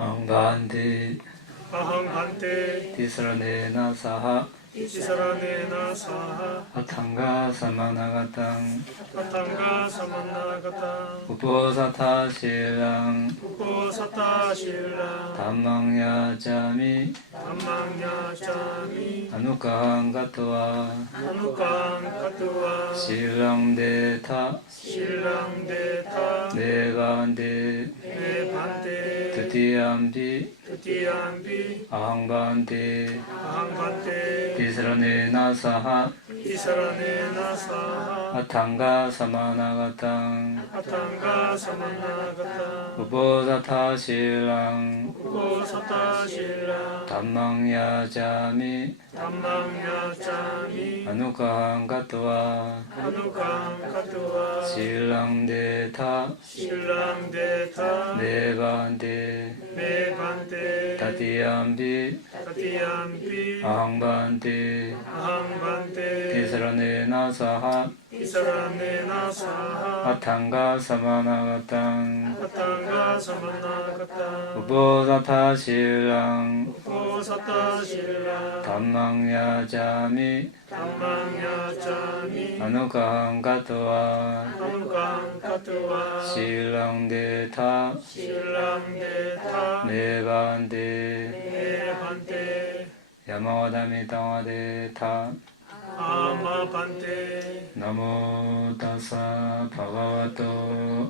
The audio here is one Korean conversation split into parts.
Aham Bhante Tisranena saha Tisranena saha Atthanga samanagatam Uposatha Silang Dhammang yajami Anukahang katva Silang deta Devante Tutiyampi Aham Bhante Tisranena saha Atthanga samanagatam Uposatha silang Dhammang yajami Anukahang katva Silang deta Devante Tatiyampi Aham Bhante Tisranena saha Atthanga samanagatam Uposatha silang Dhammang yajami Anukahang katva Silang deta Devante Yamawadami tamadeta Namo tassa bhagavato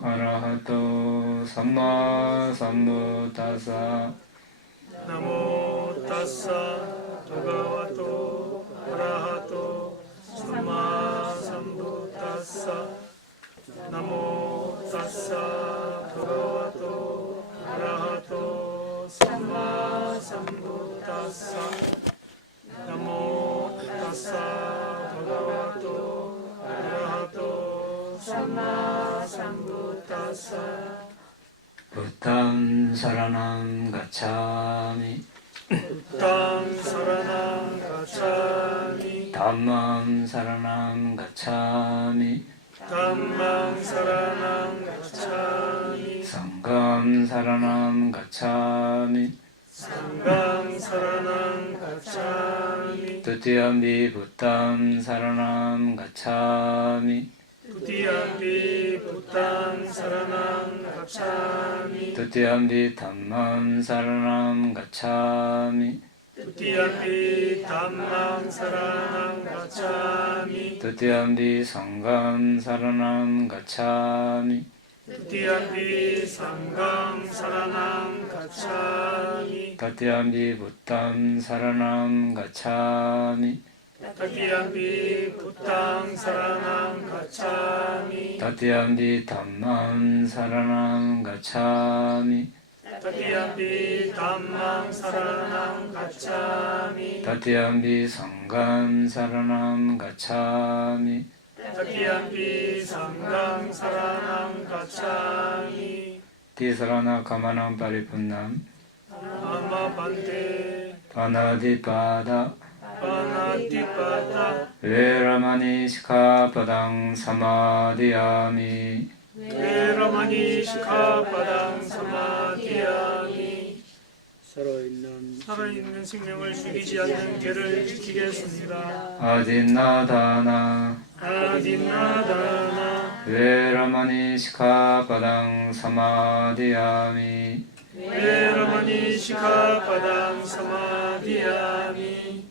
arahato samma sambuddhassa Namo tassa bhagavato arahato samma sambuddhassa Namo tassa bhagavato arahato samma sambuddhassa Namo tassa bhagavato arahato samma sambuddhassa Buddham saranam gacchami Buddham saranam gacchami Dhammam saranam gacchami Dhammam saranam gacchami Sangham saranam gacchami Sangham saranam gacchami Tutiyampi Buddham saranam gacchami Tutiyampi Buddham saranam gacchami Tutiyampi Dhammam saranam gacchami Tutiyampi Dhammam saranam gacchami Tutiyampi Sangham saranam gacchami Tutiyampi Sangham saranam gacchami Tatiyampi Buddham saranam gacchami Tatiyampi Buddham saranam gacchami Tatiyampi Dhammam saranam gacchami Tatiyampi Dhammam saranam gacchami Tatiyampi Sangham saranam gacchami Tatiyampi Sangham saranam gacchami Tisarana kamanam paripunnam Amma Bhante Panadipada Panatipada Veramani Sikkhapadang Samadhiyami Veramani Sikkhapadang Samadhiyami 살아있는 생명을 죽이지 않는 계를 지키겠습니다. 아딘나다나 아딘나다나 Veramani Sikkhapadang Samadhiyami Veramani Sikkhapadang Samadhiyami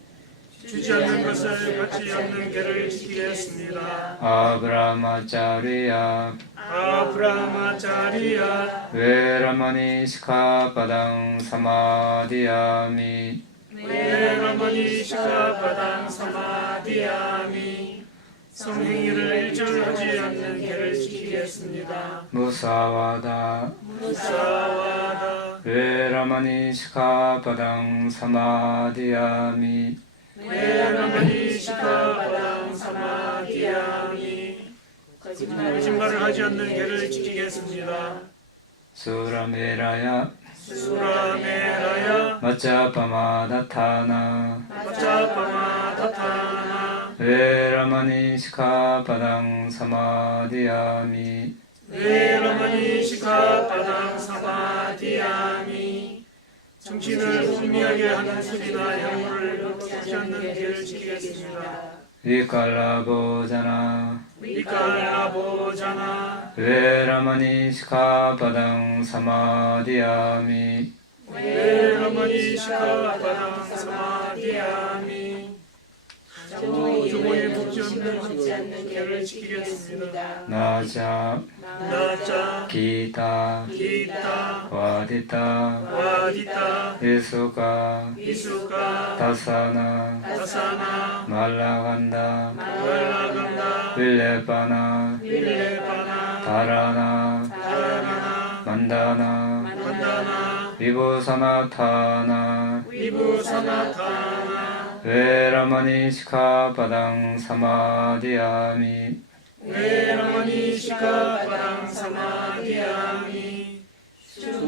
주지 않는 것을 갖지 않는 계를 지키겠습니다. Abrahmacharya 아브라마차리야 Veramani Sikkhapadang Samadhiyami Veramani Sikkhapadang Samadhiyami 성행위를 일절하지 않는 계를 지키겠습니다. Musavada 무사와다 Veramani Sikkhapadang Samadhiyami Veramani Sikkhapadang Samadhiyami 거짓말을 하지 않는 계를 지키겠습니다. Surameraya 수라메라야 Maccapamadatthana 마차파마다타나 Veramani Sikkhapadang Samadhiyami Veramani Sikkhapadang Samadhiyami 정신을 흥미하게 하는 술이나 약물을 먹지 않는 길을 지키겠습니다. 위칼라보자나 위칼라보자나 웨라마니 시카바당 사마디야미 웨라마니 시카바당 사마디야미 조모에 먹지 않는 길을 지키겠습니다. 나자 나자 기타 기타 와디타 와디타 이수가 이수가 다사나 다사나 말라간다 말라간다 윌레바나 윌레바나 다라나 다라나 만다나 만다나 위보사나타나 위부사나타나 웨라마니 시카바당 사마디야미 웨라마니 시카바당 사마디야미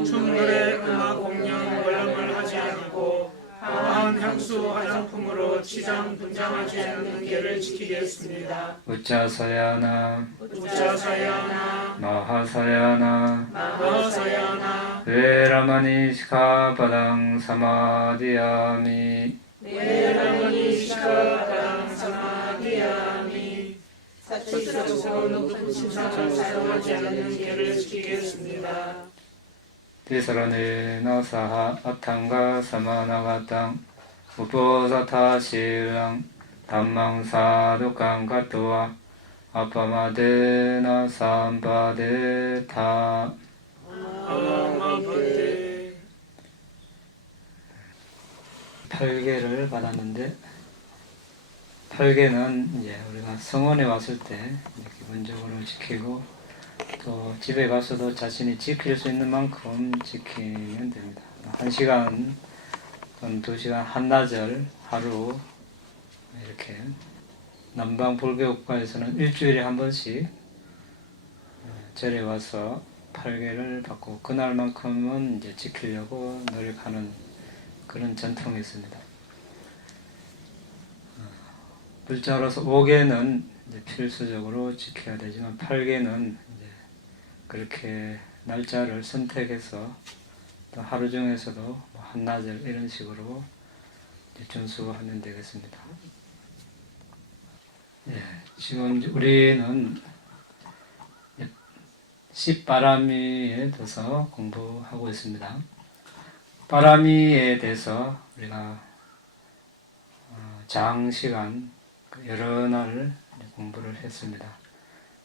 충분의 음악 공연 관람을 하지 않고 화한 향수 화장품으로 치장 분장하지 않는 길을 지키겠습니다. 우짜사야나 우짜사야나 마하사야나 마하사야나 웨라마니 시카바당 사마디야미 웨라마니 시카바당 사마디야미 사치스럽고 높은 침상을 사용하지 않는 길을 지키겠습니다. 디사라네 나사하 아탕가 사마나가땅 우포사타 실랑 담망사두강 가토와 아파마데나 삼바데타 아마바데 8개를 받았는데 8개는 이제 우리가 성원에 왔을 때 기본적으로 지키고 또 집에 가서도 자신이 지킬 수 있는 만큼 지키면 됩니다. 1시간 또는 2시간 한나절 하루 이렇게 남방 불교국가에서는 일주일에 한 번씩 절에 와서 8개를 받고 그날만큼은 이제 지키려고 노력하는 그런 전통이 있습니다. 불자로서 5개는 이제 필수적으로 지켜야 되지만 8개는 이제 그렇게 날짜를 선택해서 또 하루 중에서도 뭐 한나절 이런 식으로 이제 준수하면 되겠습니다. 예, 지금 우리는 십바라미에 대해서 공부하고 있습니다. 바라미에 대해서 우리가 장시간 여러 날 공부를 했습니다.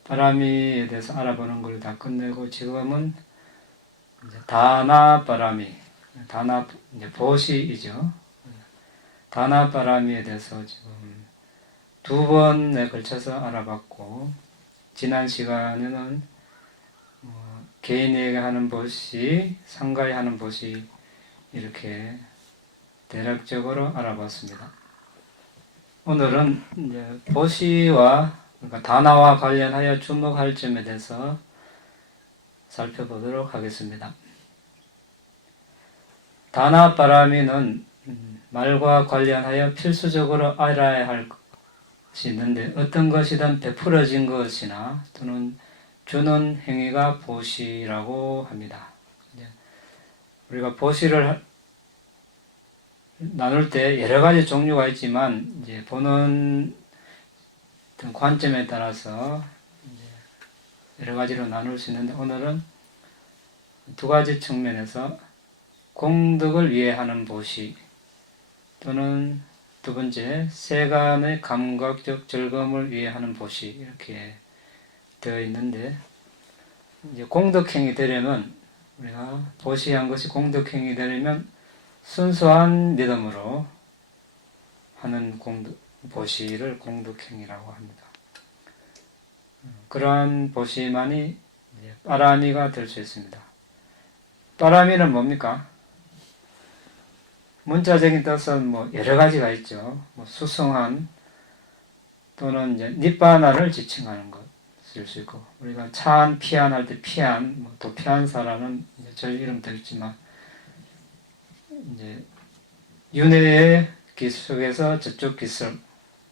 바라미에 대해서 알아보는 걸 다 끝내고 지금은 이제 다나 바라미, 다나 이제 보시이죠. 다나 바라미에 대해서 지금 2번에 걸쳐서 알아봤고 지난 시간에는 개인에게 하는 보시, 상가에 하는 보시 이렇게 대략적으로 알아봤습니다. 오늘은 이제 보시와 그러니까 다나와 관련하여 주목할 점에 대해서 살펴보도록 하겠습니다. 다나 바라미는 말과 관련하여 필수적으로 알아야 할 것이 있는데 어떤 것이든 베풀어진 것이나 또는 주는 행위가 보시라고 합니다. 우리가 보시를 나눌 때 여러 가지 종류가 있지만 이제 보는 어떤 관점에 따라서 이제 여러 가지로 나눌 수 있는데 오늘은 2가지 측면에서 공덕을 위해 하는 보시 또는 2번째 세간의 감각적 즐거움을 위해 하는 보시 이렇게 되어 있는데 이제 공덕행이 되려면 우리가 보시한 것이 공덕행이 되려면 순수한 믿음으로 하는 보시를 공덕행이라고 합니다. 그러한 보시만이 빠라미가 될 수 있습니다. 빠라미는 뭡니까? 문자적인 뜻은 뭐 여러 가지가 있죠. 뭐 수승한 또는 이제 니바나를 지칭하는 것일 수 있고 우리가 차안 피안 할 때 피안, 뭐 도피안사라는 저희 이름도 있지만 이제 윤회의 기속에서 저쪽 기석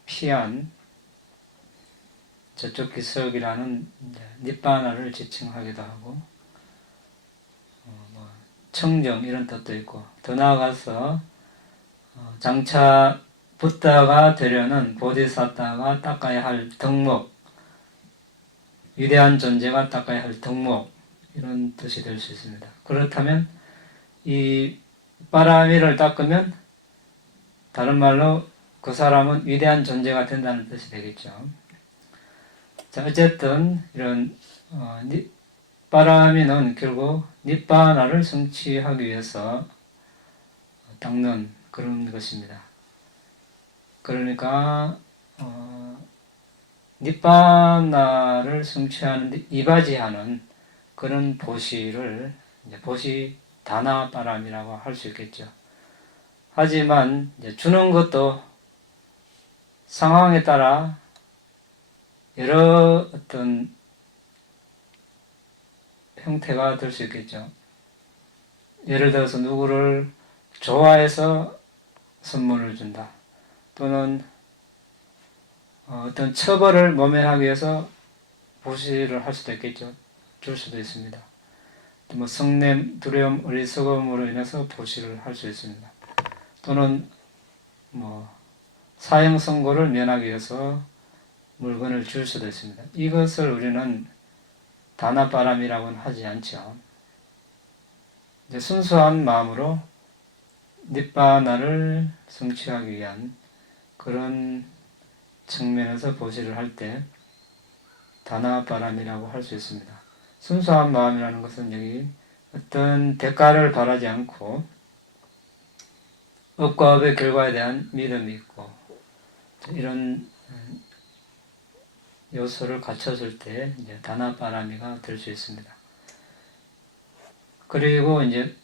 피안 저쪽 기석이라는 니바나를 지칭하기도 하고 뭐 청정 이런 뜻도 있고, 더 나아가서 장차 붓다가 되려는 보디사타가 닦아야 할 덕목, 위대한 존재가 닦아야 할 덕목, 이런 뜻이 될 수 있습니다. 그렇다면 이 빠라미를 닦으면 다른 말로 그 사람은 위대한 존재가 된다는 뜻이 되겠죠. 자, 어쨌든 이런 빠라미는 결국 니빠나를 성취하기 위해서 닦는 그런 것입니다. 그러니까 니빠나를 성취하는 데 이바지하는 그런 보시를 이제 보시 다나빠람이라고 할 수 있겠죠. 하지만 이제 주는 것도 상황에 따라 여러 어떤 형태가 될 수 있겠죠. 예를 들어서 누구를 좋아해서 선물을 준다. 또는 어떤 처벌을 모면하기 위해서 보시를 할 수도 있겠죠. 줄 수도 있습니다. 또 뭐 성냄, 두려움, 어리석음으로 인해서 보시를 할 수 있습니다. 또는 뭐 사형 선고를 면하기 위해서 물건을 줄 수도 있습니다. 이것을 우리는 다나바람이라고는 하지 않죠. 이제 순수한 마음으로 니빠나를 성취하기 위한 그런 측면에서 보시를 할 때 다나바람이라고 할 수 있습니다. 순수한 마음이라는 것은 여기 어떤 대가를 바라지 않고 업과 업의 결과에 대한 믿음이 있고 이런 요소를 갖춰줄 때 이제 다나바람이가 될 수 있습니다. 그리고 이제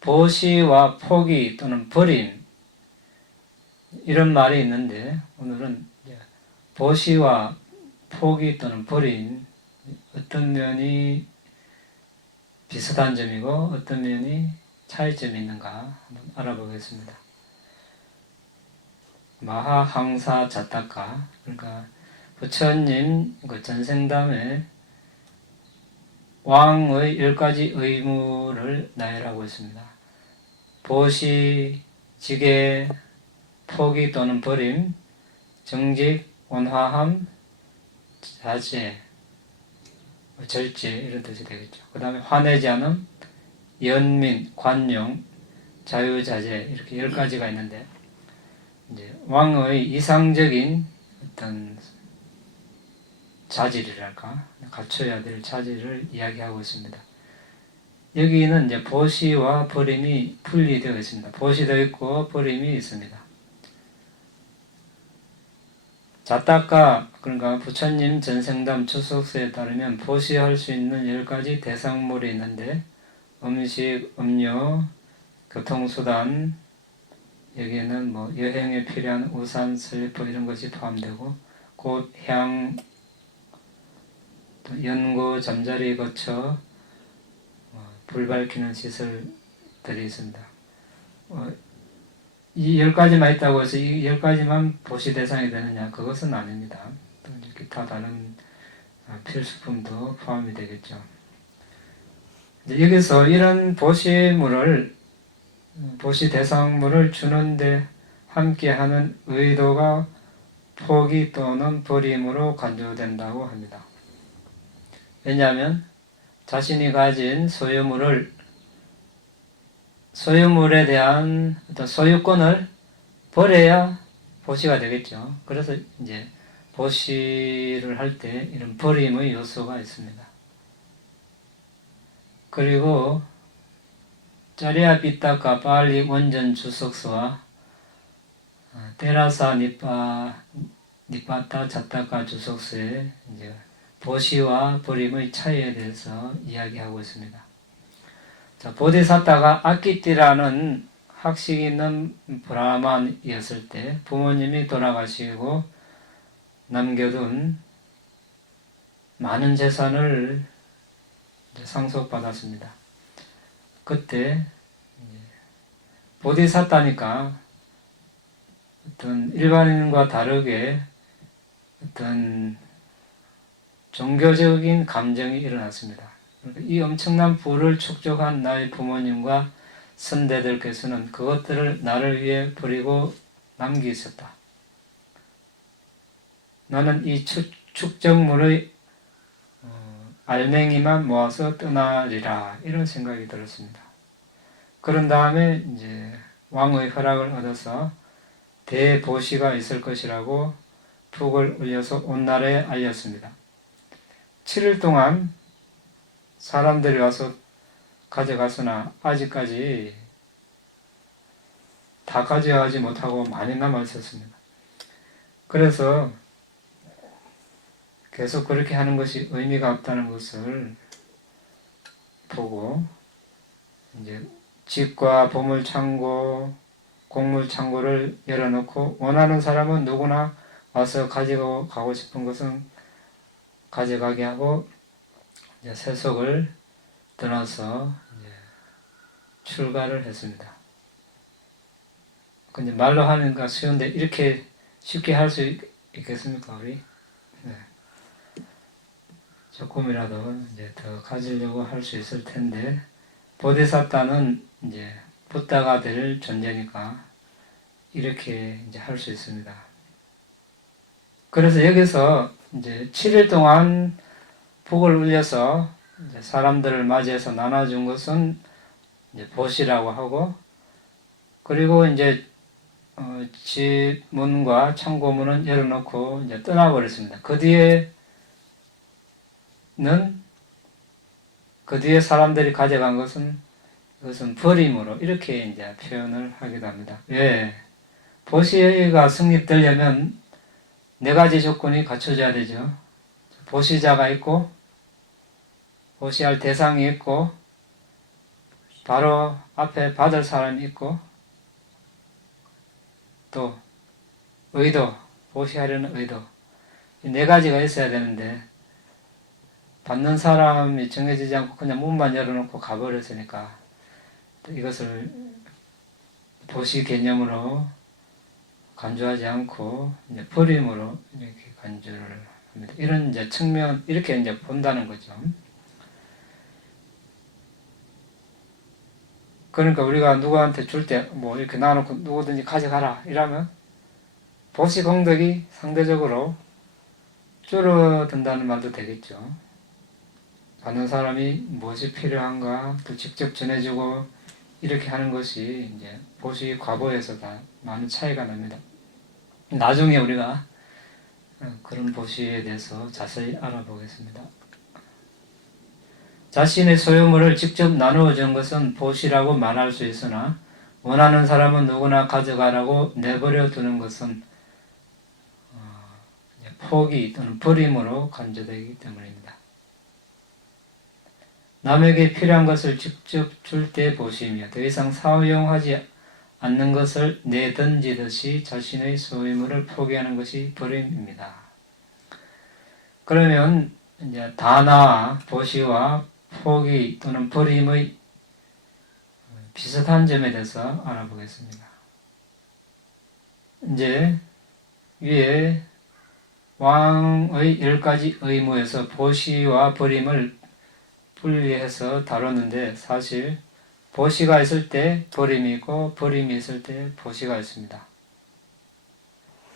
보시와 포기 또는 버림 이런 말이 있는데 오늘은 보시와 포기 또는 버림 어떤 면이 비슷한 점이고 어떤 면이 차이점이 있는가 한번 알아보겠습니다. 마하항사 자타카 그러니까 부처님 그 전생담에 왕의 10가지 의무를 나열하고 있습니다. 보시, 지계, 포기 또는 버림, 정직, 온화함, 자제, 절제 이런 뜻이 되겠죠. 그 다음에 화내지 않음, 연민, 관용, 자유자재 이렇게 10가지가 있는데 이제 왕의 이상적인 어떤 자질이랄까 갖춰야 될 자질을 이야기하고 있습니다. 여기는 이제 보시와 버림이 분리되어 있습니다. 보시도 있고 버림이 있습니다. 자타카 그러니까 부처님 전생담 주석서에 따르면 보시할 수 있는 10가지 대상물이 있는데 음식, 음료, 교통수단 여기에는 뭐 여행에 필요한 우산, 슬리퍼 이런 것이 포함되고 꽃, 향, 또 연고, 잠자리 거처, 불 밝히는 시설들이 있습니다. 이 10가지만 있다고 해서 이 10가지만 보시 대상이 되느냐? 그것은 아닙니다. 또 기타 다른 필수품도 포함이 되겠죠. 여기서 이런 보시물을, 보시 대상물을 주는데 함께하는 의도가 포기 또는 버림으로 간주된다고 합니다. 왜냐하면 자신이 가진 소유물에 대한 어떤 소유권을 버려야 보시가 되겠죠. 그래서 이제 보시를 할 때 이런 버림의 요소가 있습니다. 그리고 짜리아 비타카 빨리 원전 주석서와 테라사 니파타 자타카 주석서에 이제 보시와 버림의 차이에 대해서 이야기하고 있습니다. 자, 보디사타가 아키띠라는 학식 있는 브라만이었을 때 부모님이 돌아가시고 남겨둔 많은 재산을 상속받았습니다. 그때 보디사타니까 어떤 일반인과 다르게 어떤 종교적인 감정이 일어났습니다. 이 엄청난 부를 축적한 나의 부모님과 선대들께서는 그것들을 나를 위해 버리고 남기셨다. 나는 이 축적물의 알맹이만 모아서 떠나리라, 이런 생각이 들었습니다. 그런 다음에 이제 왕의 허락을 얻어서 대보시가 있을 것이라고 푹을 울려서 온 나라에 알렸습니다. 7일 동안 사람들이 와서 가져갔으나 아직까지 다 가져가지 못하고 많이 남아 있었습니다. 그래서 계속 그렇게 하는 것이 의미가 없다는 것을 보고 이제 집과 보물창고, 곡물창고를 열어놓고 원하는 사람은 누구나 와서 가지고 가고 싶은 것은 가져가게 하고 이제 세속을 떠나서 이제 출가를 했습니다. 근데 말로 하니까 쉬운데 이렇게 쉽게 할 수 있겠습니까, 우리? 네. 조금이라도 이제 더 가지려고 할 수 있을 텐데, 보디사타는 이제 붓다가 될 존재니까 이렇게 이제 할 수 있습니다. 그래서 여기서 이제 7일 동안 북을 울려서 이제 사람들을 맞이해서 나눠준 것은 이제 보시라고 하고, 그리고 이제 집 문과 창고 문은 열어놓고 이제 떠나버렸습니다. 그 뒤에 사람들이 가져간 것은 이것은 버림으로 이렇게 이제 표현을 하기도 합니다. 왜? 보시가 성립되려면 네 가지 조건이 갖춰져야 되죠. 보시자가 있고, 보시할 대상이 있고, 바로 앞에 받을 사람이 있고, 또 의도, 보시하려는 의도, 이 네 가지가 있어야 되는데 받는 사람이 정해지지 않고 그냥 문만 열어놓고 가버렸으니까 이것을 보시 개념으로 간주하지 않고 이제 버림으로 이렇게 간주를 합니다. 이런 이제 측면, 이렇게 이제 본다는 거죠. 그러니까 우리가 누구한테 줄 때 뭐 이렇게 놔놓고 누구든지 가져가라 이러면 보시 공덕이 상대적으로 줄어든다는 말도 되겠죠. 받는 사람이 무엇이 필요한가 또 직접 전해주고 이렇게 하는 것이 이제 보시 과보에서 다 많은 차이가 납니다. 나중에 우리가 그런 보시에 대해서 자세히 알아보겠습니다. 자신의 소유물을 직접 나누어 준 것은 보시라고 말할 수 있으나 원하는 사람은 누구나 가져가라고 내버려 두는 것은 포기 또는 버림으로 간주되기 때문입니다. 남에게 필요한 것을 직접 줄 때 보시며 더 이상 사용하지 않는 것을 내던지듯이 자신의 소유물을 포기하는 것이 버림입니다. 그러면 이제 다나 보시와 포기 또는 버림의 비슷한 점에 대해서 알아보겠습니다. 이제 위에 왕의 10가지 의무에서 보시와 버림을 분리해서 다뤘는데 사실 보시가 있을 때 버림이 있고 버림이 있을 때 보시가 있습니다.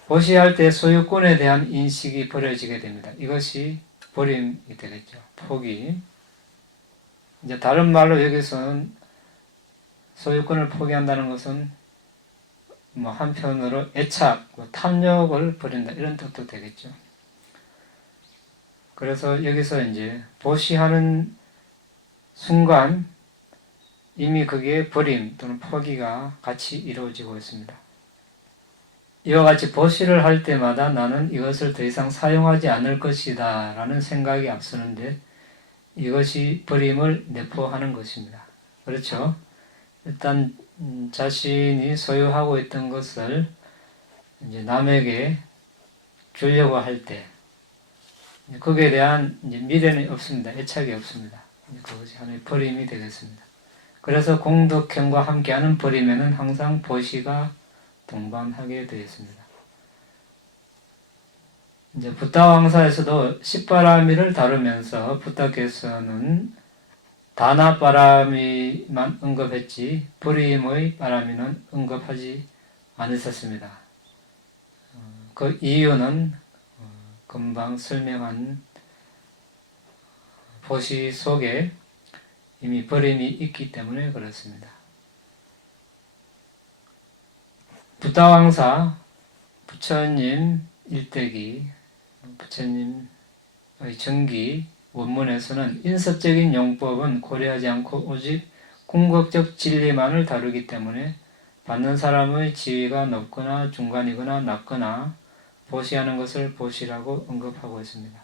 보시할 때 소유권에 대한 인식이 버려지게 됩니다. 이것이 버림이 되겠죠. 포기. 이제 다른 말로 여기서는 소유권을 포기한다는 것은 뭐 한편으로 애착, 탐욕을 버린다 이런 뜻도 되겠죠. 그래서 여기서 이제 보시하는 순간 이미 거기에 버림 또는 포기가 같이 이루어지고 있습니다. 이와 같이 보시를 할 때마다 나는 이것을 더 이상 사용하지 않을 것이다 라는 생각이 앞서는데 이것이 버림을 내포하는 것입니다. 그렇죠? 일단 자신이 소유하고 있던 것을 이제 남에게 주려고 할 때 거기에 대한 이제 미련이 없습니다. 애착이 없습니다. 그것이 하나의 버림이 되겠습니다. 그래서 공덕형과 함께하는 버림에는 항상 보시가 동반하게 되어 있습니다. 이제 붓다 왕사에서도 십바라미를 다루면서 붓다께서는 다나바라미만 언급했지 불임의 바라미는 언급하지 않으셨습니다. 그 이유는 금방 설명한 보시 속에 이미 불임이 있기 때문에 그렇습니다. 부다왕사 부처님 일대기, 부처님의 정기 원문에서는 인섭적인 용법은 고려하지 않고 오직 궁극적 진리만을 다루기 때문에 받는 사람의 지위가 높거나 중간이거나 낮거나 보시하는 것을 보시라고 언급하고 있습니다.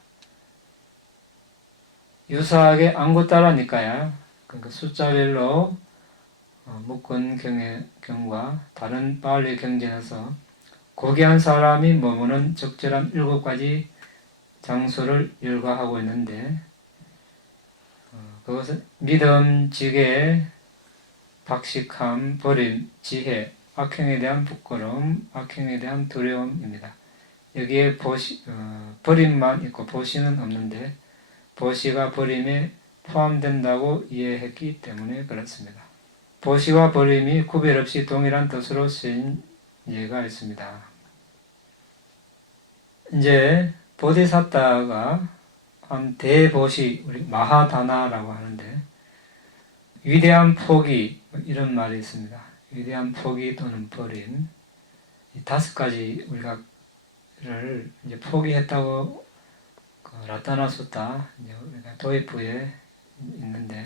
유사하게 안구따라니까야 그러니까 숫자별로 묶은 경과 다른 빨리 경전에서 고귀한 사람이 머무는 적절한 7가지 장소를 열거하고 있는데 그것은 믿음, 지혜, 박식함, 버림, 지혜, 악행에 대한 부끄러움, 악행에 대한 두려움입니다. 여기에 버림만 있고 보시는 없는데 보시가 버림에 포함된다고 이해했기 때문에 그렇습니다. 보시와 버림이 구별 없이 동일한 뜻으로 쓰인 예가 있습니다. 이제 보디사타가 한 대보시, 우리 마하다나라고 하는데 위대한 포기 이런 말이 있습니다. 위대한 포기 또는 버림 이 5가지 우리가를 이제 포기했다고 라타나수타 우리가 도입부에 있는데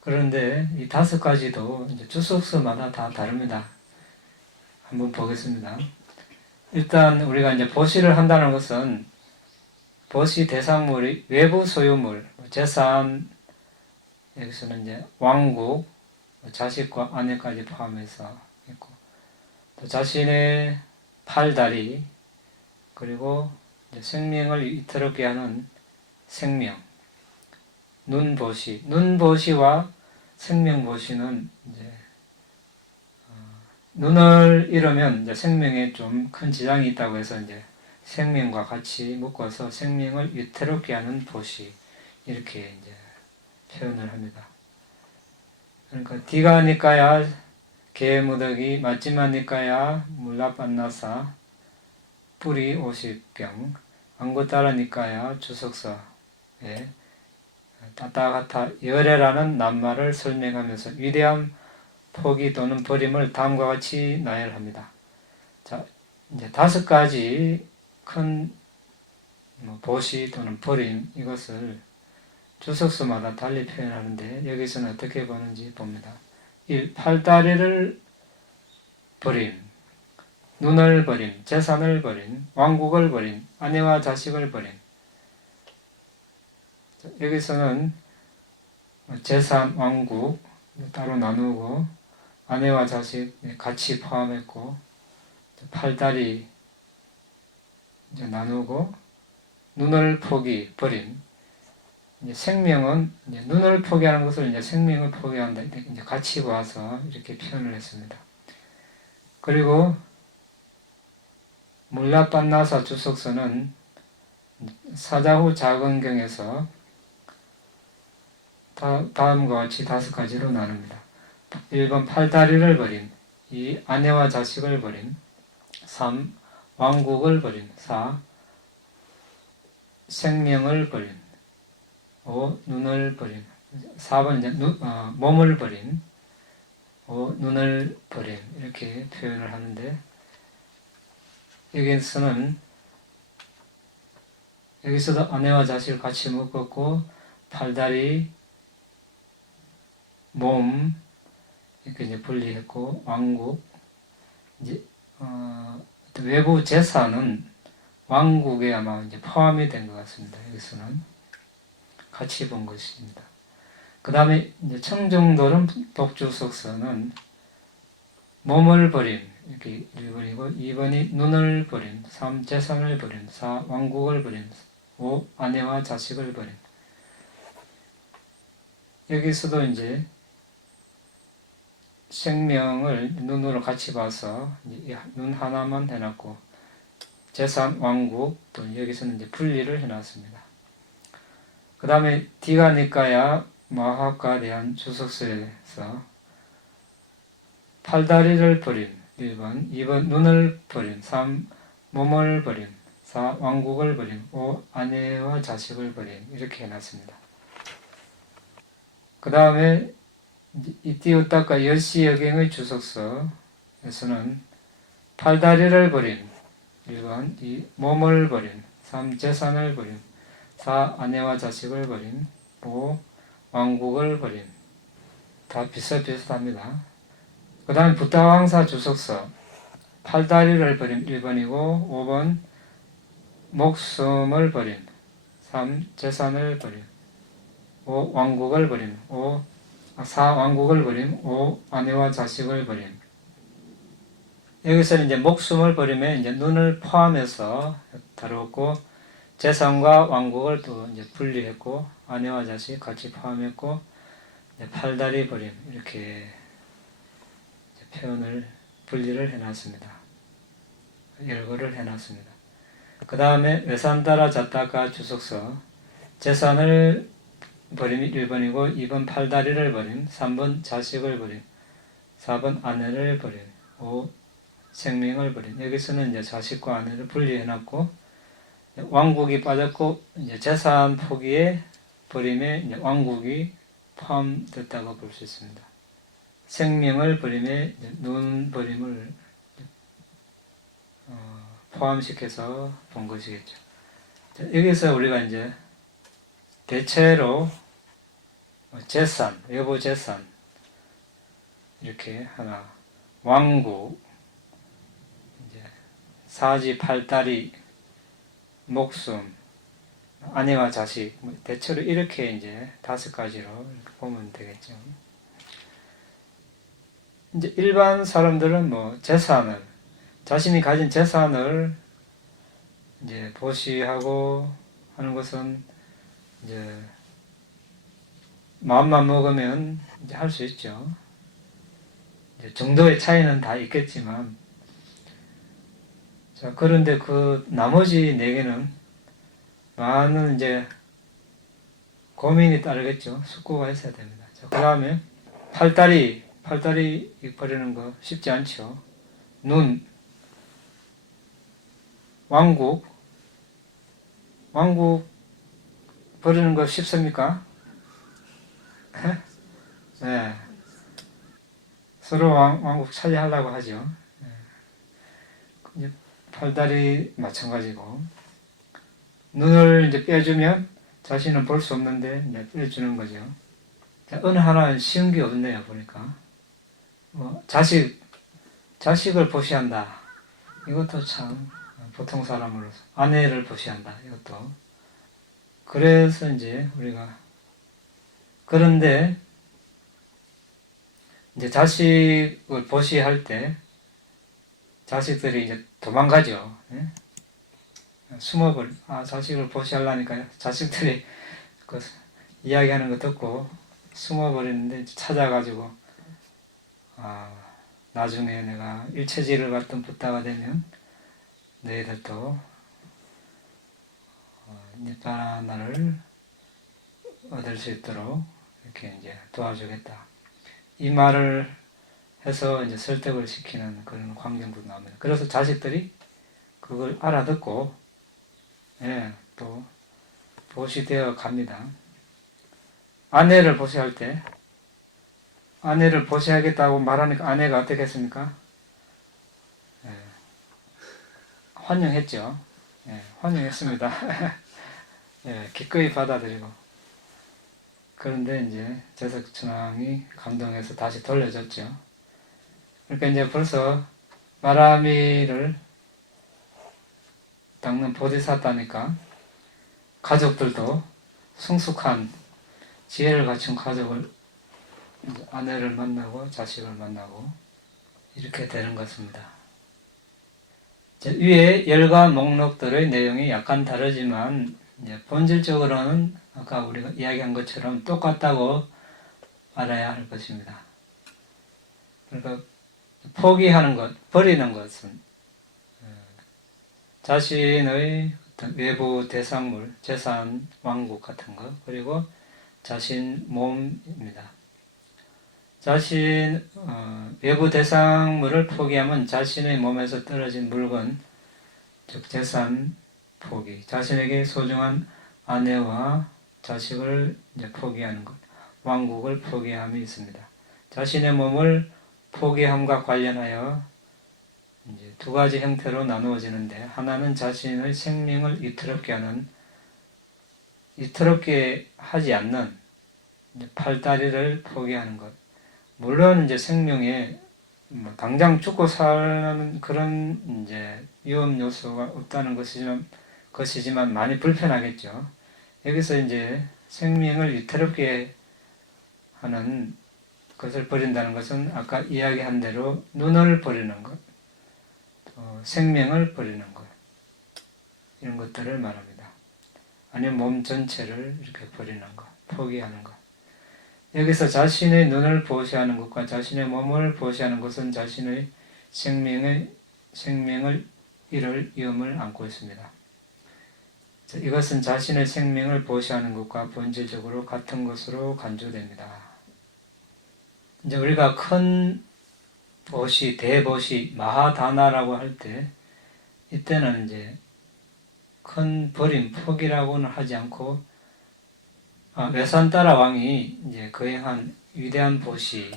그런데 이 5가지도 이제 주석서마다 다 다릅니다. 한번 보겠습니다. 일단 우리가 이제 보시를 한다는 것은 보시 대상물이 외부 소유물, 재산, 여기서는 이제 왕국, 자식과 아내까지 포함해서 있고, 또 자신의 팔다리, 그리고 이제 생명을 위태롭게 하는 생명, 눈보시, 눈보시와 생명보시는 이제 눈을 잃으면 이제 생명에 좀 큰 지장이 있다고 해서 이제 생명과 같이 묶어서 생명을 위태롭게 하는 보시 이렇게 이제 표현을 합니다. 그러니까 디가니까야 개무더기, 마찌마니까야 물라빤나사, 뿌리 50병, 안구따라니까야 주석서에 따따가타 열애라는 낱말을 설명하면서 위대한 포기 또는 버림을 다음과 같이 나열합니다. 자, 이제 5가지 큰 보시 또는 버림 이것을 주석서마다 달리 표현하는데 여기서는 어떻게 보는지 봅니다. 1. 팔다리를 버림, 눈을 버림, 재산을 버림, 왕국을 버림, 아내와 자식을 버림. 여기서는 재산, 왕국 따로 나누고 아내와 자식 같이 포함했고 팔다리 이제 나누고 눈을 포기, 버림. 이제 생명은 이제 눈을 포기하는 것을 이제 생명을 포기한다. 이제 같이 봐서 이렇게 표현을 했습니다. 그리고 물라빤나사 주석서는 사자후 작은경에서 다음과 같이 5가지로 나눕니다. 1번 팔다리를 버림, 2. 아내와 자식을 버림, 3. 왕국을 버림, 4. 생명을 버림, 5. 눈을 버림, 4번 이제 몸을 버림, 5. 눈을 버림 이렇게 표현을 하는데 여기서도 아내와 자식을 같이 묶었고 팔다리, 몸 이렇게 이제 분리했고 왕국 이제 외부 재산은 왕국에 아마 이제 포함이 된 것 같습니다. 여기서는 같이 본 것입니다. 그 다음에 이제 청정도론 독주석서는 몸을 버림 이렇게 1번이고 2번이 눈을 버림, 3. 재산을 버림, 4. 왕국을 버림, 5. 아내와 자식을 버림. 여기서도 이제 생명을 눈으로 같이 봐서 눈 하나만 해놨고 재산, 왕국 또 여기서는 이제 분리를 해놨습니다. 그 다음에 디가니까야 마하카 대한 주석서에서 팔다리를 버림 1번, 2번 눈을 버림, 3 몸을 버림, 4 왕국을 버림, 5 아내와 자식을 버림 이렇게 해놨습니다. 그 다음에 이띠우따카 여시여경의 주석서에서는 팔다리를 버림 1번, 2 몸을 버림, 3 재산을 버림, 4 아내와 자식을 버림, 5 왕국을 버림. 다 비슷비슷합니다. 그 다음에 부타왕사 주석서 팔다리를 버림 1번이고 5번 목숨을 버림, 3 재산을 버림, 5 왕국을 버림, 4 왕국을 버림, 5 아내와 자식을 버림. 여기서는 이제 목숨을 버림에 이제 눈을 포함해서 다뤘고 재산과 왕국을 또 이제 분리했고 아내와 자식 같이 포함했고 팔다리 버림 이렇게 표현을 분리를 해놨습니다. 열거를 해놨습니다. 그 다음에 외산다라 자타카 주석서 재산을 버림이 1번이고 2번 팔다리를 버림, 3번 자식을 버림, 4번 아내를 버림, 5 생명을 버림. 여기서는 이제 자식과 아내를 분리해놨고 왕국이 빠졌고 이제 재산 포기에 버림에 이제 왕국이 포함됐다고 볼 수 있습니다. 생명을 버림에 눈 버림을 포함시켜서 본 것이겠죠. 자, 여기서 우리가 이제 대체로 재산, 외부 재산 이렇게 하나, 왕국, 이제 사지 팔다리, 목숨, 아내와 자식, 대체로 이렇게 이제 5가지로 이렇게 보면 되겠죠. 이제 일반 사람들은 뭐 재산을, 자신이 가진 재산을 이제 보시하고 하는 것은 이제 마음만 먹으면 이제 할 수 있죠. 이제 정도의 차이는 다 있겠지만, 자, 그런데 그 나머지 4개는 많은 이제 고민이 따르겠죠. 숙고가 있어야 됩니다. 자, 그 다음에 팔다리 버리는 거 쉽지 않죠. 눈, 왕국 버리는 거 쉽습니까? 네. 서로 왕국 차지하려고 하죠. 네. 팔다리 마찬가지고, 눈을 이제 빼주면 자신은 볼 수 없는데 이제 빼주는 거죠. 자, 어느 하나는 쉬운 게 없네요, 보니까. 자식을 보시한다. 이것도 참 보통 사람으로서 아내를 보시한다. 이것도. 그래서 이제 우리가 그런데 이제 자식을 보시할 때 자식들이 이제 도망가죠. 예? 자식을 보시하려니까 자식들이 그 이야기하는 거 듣고 숨어버리는데 찾아가지고 나중에 내가 일체지를 받던 부다가 되면 너희들도 니바나를 얻을 수 있도록 이렇게 이제 도와주겠다. 이 말을 해서 이제 설득을 시키는 그런 광경도 나옵니다. 그래서 자식들이 그걸 알아듣고 또 보시되어 갑니다. 아내를 보시할 때 아내를 보시하겠다고 말하니까 아내가 어떻게 했습니까? 환영했죠. 환영했습니다. 기꺼이 받아들이고. 그런데 이제 제석천왕이 감동해서 다시 돌려줬죠. 그러니까 이제 벌써 마라미를 닦는 보디사타니까 가족들도 성숙한 지혜를 갖춘 가족을 아내를 만나고 자식을 만나고 이렇게 되는 것입니다. 위에 열과 목록들의 내용이 약간 다르지만 이제 본질적으로는 아까 우리가 이야기한 것처럼 똑같다고 알아야 할 것입니다. 그러니까 포기하는 것, 버리는 것은 자신의 어떤 외부 대상물, 재산, 왕국 같은 것, 그리고 자신 몸입니다. 자신 외부 대상물을 포기하면 자신의 몸에서 떨어진 물건, 즉 재산 포기, 자신에게 소중한 아내와 자식을 이제 포기하는 것, 왕국을 포기함이 있습니다. 자신의 몸을 포기함과 관련하여 이제 두 가지 형태로 나누어지는데, 하나는 자신의 생명을 위태롭게 하지 않는 팔다리를 포기하는 것. 물론 이제 생명에 당장 죽고 사는 그런 이제 위험 요소가 없다는 것이지만 많이 불편하겠죠. 여기서 이제 생명을 위태롭게 하는 것을 버린다는 것은 아까 이야기한 대로 눈을 버리는 것, 생명을 버리는 것, 이런 것들을 말합니다. 아니면 몸 전체를 이렇게 버리는 것, 포기하는 것. 여기서 자신의 눈을 보호하는 것과 자신의 몸을 보호하는 것은 자신의 생명을 잃을 위험을 안고 있습니다. 이것은 자신의 생명을 보호하는 것과 본질적으로 같은 것으로 간주됩니다. 이제 우리가 큰 보시, 대보시, 마하다나라고 할 때, 이때는 이제 큰 버림, 포기라고는 하지 않고, 외산따라 왕이 이제 거행한 위대한 보시,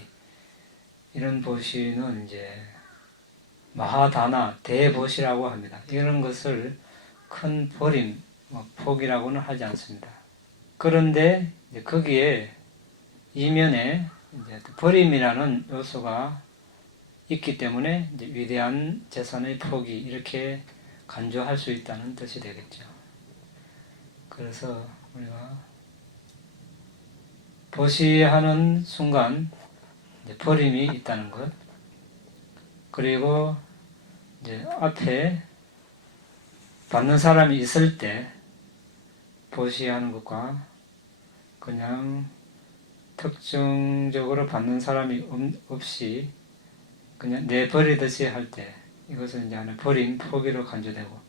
이런 보시는 이제 마하다나, 대보시라고 합니다. 이런 것을 큰 버림, 포기라고는 하지 않습니다. 그런데 이제 거기에 이면에 이제 버림이라는 요소가 있기 때문에 이제 위대한 재산의 포기, 이렇게 간주할 수 있다는 뜻이 되겠죠. 그래서 우리가 보시하는 순간 이제 버림이 있다는 것, 그리고 이제 앞에 받는 사람이 있을 때 보시하는 것과 그냥 특정적으로 받는 사람이 없이 그냥 내버리듯이 할 때, 이것은 이제 하나의 버림, 포기로 간주되고,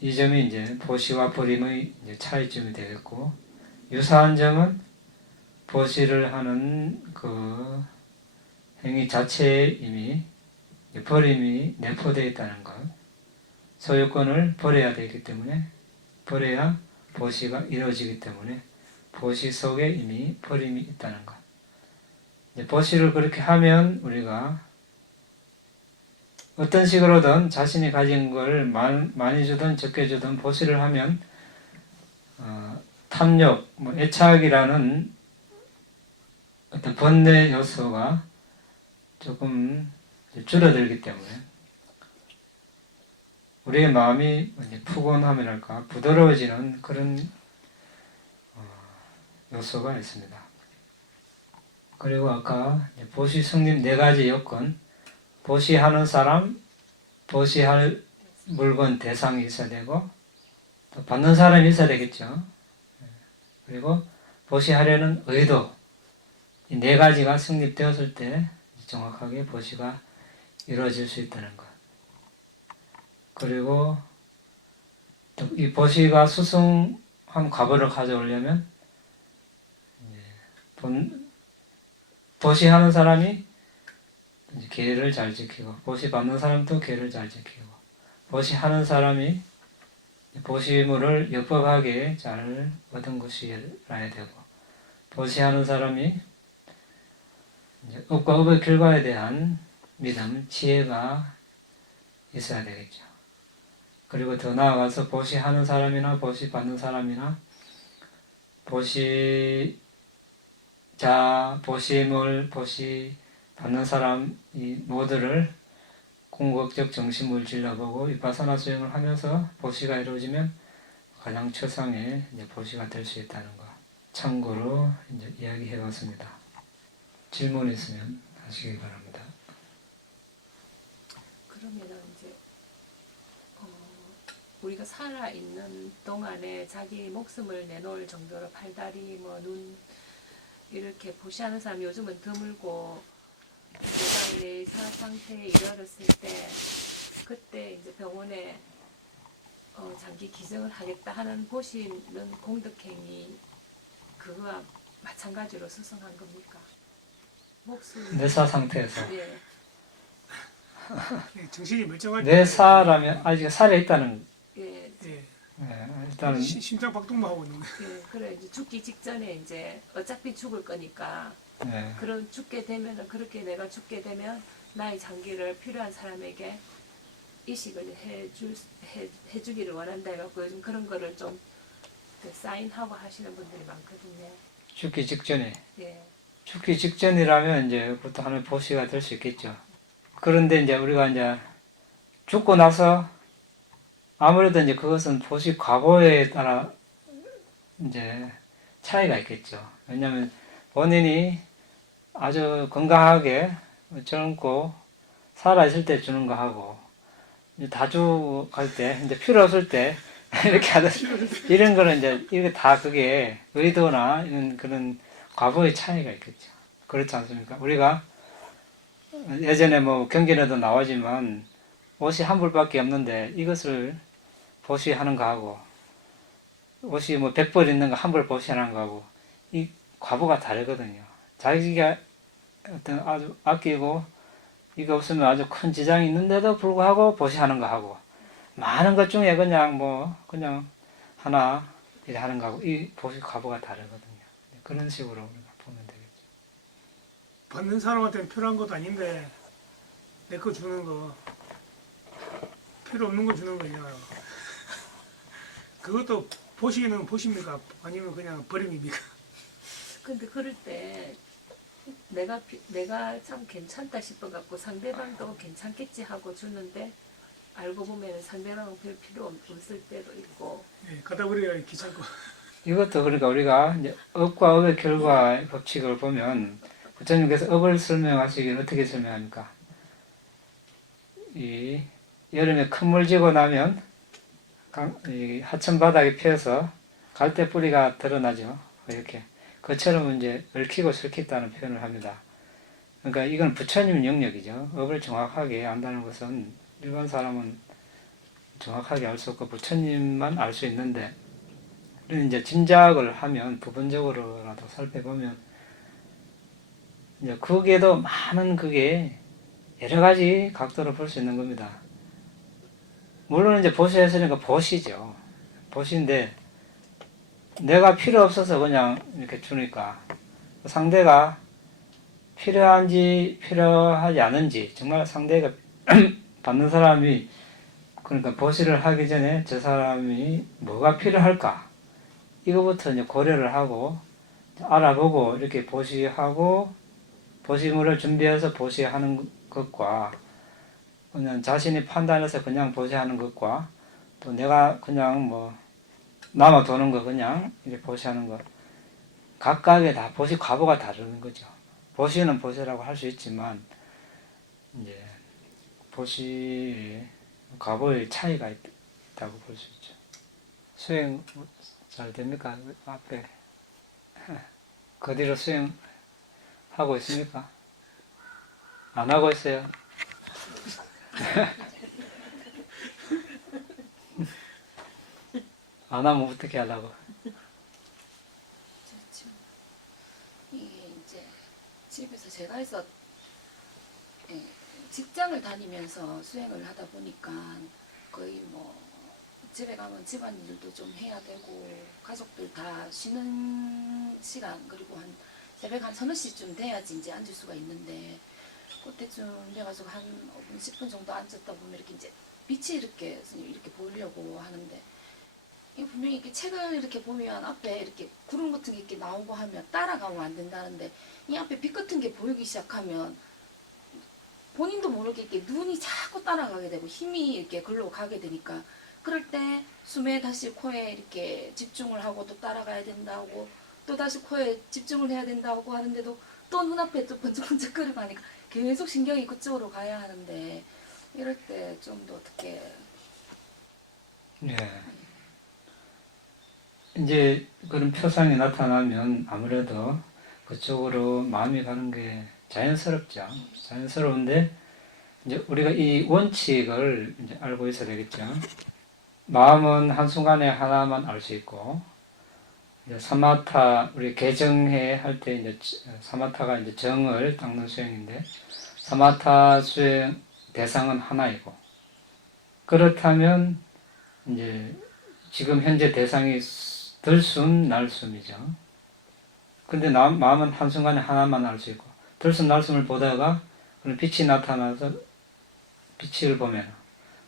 이 점이 이제 보시와 버림의 이제 차이점이 되겠고, 유사한 점은 보시를 하는 그 행위 자체에 이미 버림이 내포되어 있다는 것, 소유권을 버려야 되기 때문에, 버려야 보시가 이루어지기 때문에 보시 속에 이미 버림이 있다는 것. 보시를 그렇게 하면 우리가 어떤 식으로든 자신이 가진 걸 많이 주든 적게 주든 보시를 하면 탐욕, 애착이라는 어떤 번뇌 요소가 조금 줄어들기 때문에 우리의 마음이 푸근함이랄까 부드러워지는 그런 요소가 있습니다. 그리고 아까 보시 성립 4가지 요건, 보시하는 사람, 보시할 물건 대상이 있어야 되고, 또 받는 사람이 있어야 되겠죠. 그리고 보시하려는 의도, 이 4가지가 성립되었을 때 정확하게 보시가 이루어질 수 있다는 것. 그리고 이 보시가 수승한 과보를 가져오려면 보시하는 사람이 계를 잘 지키고, 보시 받는 사람도 계를 잘 지키고, 보시하는 사람이 보시물을 엽법하게 잘 얻은 것이라야 되고, 보시하는 사람이 업과 업의 결과에 대한 믿음, 지혜가 있어야 되겠죠. 그리고 더 나아가서 보시하는 사람이나 보시 받는 사람이나 보시자, 보시물, 보시 받는 사람 이 모두를 궁극적 정신을 질러보고 위파사나 수행을 하면서 보시가 이루어지면 가장 최상의 보시가 될 수 있다는 것. 참고로 이야기해봤습니다. 질문 있으면 하시기 바랍니다. 그러면은 이제 우리가 살아 있는 동안에 자기 목숨을 내놓을 정도로 팔다리, 눈 이렇게 보시하는 사람이 요즘은 드물고, 내가 내 상태에 이르렀을 때 그때 이제 병원에 장기 기증을 하겠다 하는 보시는 공덕행위 그거와 마찬가지로 수성한 겁니까? 목숨. 뇌사 상태에서. 예. 정신이 멀쩡할 때 뇌사라면 아직 살아 있다는. 예. 예. 일단은 심장 박동만 하고 있는 거예요. 예. 그래 이제 죽기 직전에 이제 어차피 죽을 거니까 네. 그런 죽게 되면은 그렇게 내가 죽게 되면 나의 장기를 필요한 사람에게 이식을 해주기를 원한다 해갖고 요즘 그런 거를 좀 사인하고 하시는 분들이 많거든요. 죽기 직전에. 예. 죽기 직전이라면 이제 그것도 하나의 보시가 될 수 있겠죠. 그런데 이제 우리가 이제 죽고 나서 아무래도 이제 그것은 보시 과거에 따라 이제 차이가 있겠죠. 왜냐하면 본인이 아주 건강하게 젊고 살아있을 때 주는 거 하고 다 죽어갈 때 이제 필요 없을 때 이렇게 하는 이런 거는 이제 이게 다 그게 의도나 이런 그런 과거의 차이가 있겠죠. 그렇지 않습니까? 우리가 예전에 뭐 경전에도 나오지만 옷이 한 벌밖에 없는데 이것을 보시하는 거하고 옷이 뭐 100벌 있는 거 한 벌 보시하는 거하고 이 과보가 다르거든요. 자기가 어떤 아주 아끼고 이거 없으면 아주 큰 지장이 있는데도 불구하고 보시하는 거하고 많은 것 중에 그냥 뭐 그냥 하나 이렇게 하는 거하고 이 보시 과보가 다르거든요. 그런 식으로 우리가 보면 되겠죠. 받는 사람한테는 필요한 것도 아닌데 내 거 주는 거 필요 없는 거 주는 거 있잖아요. 그것도 보시기는 보십니까? 아니면 그냥 버림입니까? 근데 그럴 때 내가 참 괜찮다 싶어갖고 상대방도 괜찮겠지 하고 주는데 알고 보면 상대방은 별 필요 없을 때도 있고. 예, 갖다 버리기가 귀찮고. 이것도 그러니까 우리가 이제 업과 업의 결과 법칙을 보면 부처님께서 업을 설명하시길 어떻게 설명합니까? 이 여름에 큰 물 지고 나면 이 하천 바닥에 펴서 갈대 뿌리가 드러나죠. 이렇게 그처럼 이제 얽히고 설켰다는 표현을 합니다. 그러니까 이건 부처님 영역이죠. 업을 정확하게 안다는 것은 일반 사람은 정확하게 알 수 없고 부처님만 알 수 있는데 우리는 이제 짐작을 하면 부분적으로라도 살펴보면 이제 거기에도 많은 그게 여러 가지 각도로 볼 수 있는 겁니다. 물론 이제 보시했으니까 보시죠. 보시인데 내가 필요 없어서 그냥 이렇게 주니까 상대가 필요한지 필요하지 않은지 정말 상대가 받는 사람이 그러니까 보시를 하기 전에 저 사람이 뭐가 필요할까 이거부터 이제 고려를 하고 알아보고 이렇게 보시하고 보시물을 준비해서 보시하는 것과 그냥 자신이 판단해서 그냥 보시하는 것과 또 내가 그냥 뭐 남아 도는 거 그냥 이렇게 보시하는 것 각각의 다 보시 과보가 다르는 거죠. 보시는 보시라고 할 수 있지만 이제 보시 과보의 차이가 있다고 볼 수 있죠. 수행 잘 됩니까? 앞에 그 뒤로 수행하고 있습니까? 안 하고 있어요? 안 하면 어떻게 하려고? 지금 이게 이제 집에서 제가 해서 직장을 다니면서 수행을 하다 보니까 거의 뭐 집에 가면 집안일도 좀 해야 되고 가족들 다 쉬는 시간 그리고 한 새벽 한 서너 시쯤 돼야지 이제 앉을 수가 있는데 그때쯤 돼가지고 한 5분 10분 정도 앉았다 보면 이렇게 이제 빛이 이렇게 보이려고 하는데 이 분명히 이렇게 책을 이렇게 보면 앞에 이렇게 구름 같은 게 이렇게 나오고 하면 따라가면 안 된다는데 이 앞에 빛 같은 게 보이기 시작하면 본인도 모르게 이렇게 눈이 자꾸 따라가게 되고 힘이 이렇게 글로 가게 되니까 그럴 때 숨에 다시 코에 이렇게 집중을 하고 또 따라가야 된다고 또 다시 코에 집중을 해야 된다고 하는데도 또 눈앞에 또 번쩍번쩍거리고 하니까 계속 신경이 그쪽으로 가야 하는데 이럴 때 좀 더 어떻게 네. 이제 그런 표상이 나타나면 아무래도 그쪽으로 마음이 가는 게 자연스럽죠. 자연스러운데 이제 우리가 이 원칙을 이제 알고 있어야 되겠죠. 마음은 한순간에 하나만 알 수 있고 이제 사마타 우리 개정회 할 때 이제 사마타가 이제 정을 닦는 수행인데 사마타 수행 대상은 하나이고 그렇다면 이제 지금 현재 대상이 들숨 날숨이죠. 근데 마음은 한순간에 하나만 알 수 있고 들숨 날숨을 보다가 그런 빛이 나타나서 빛을 보면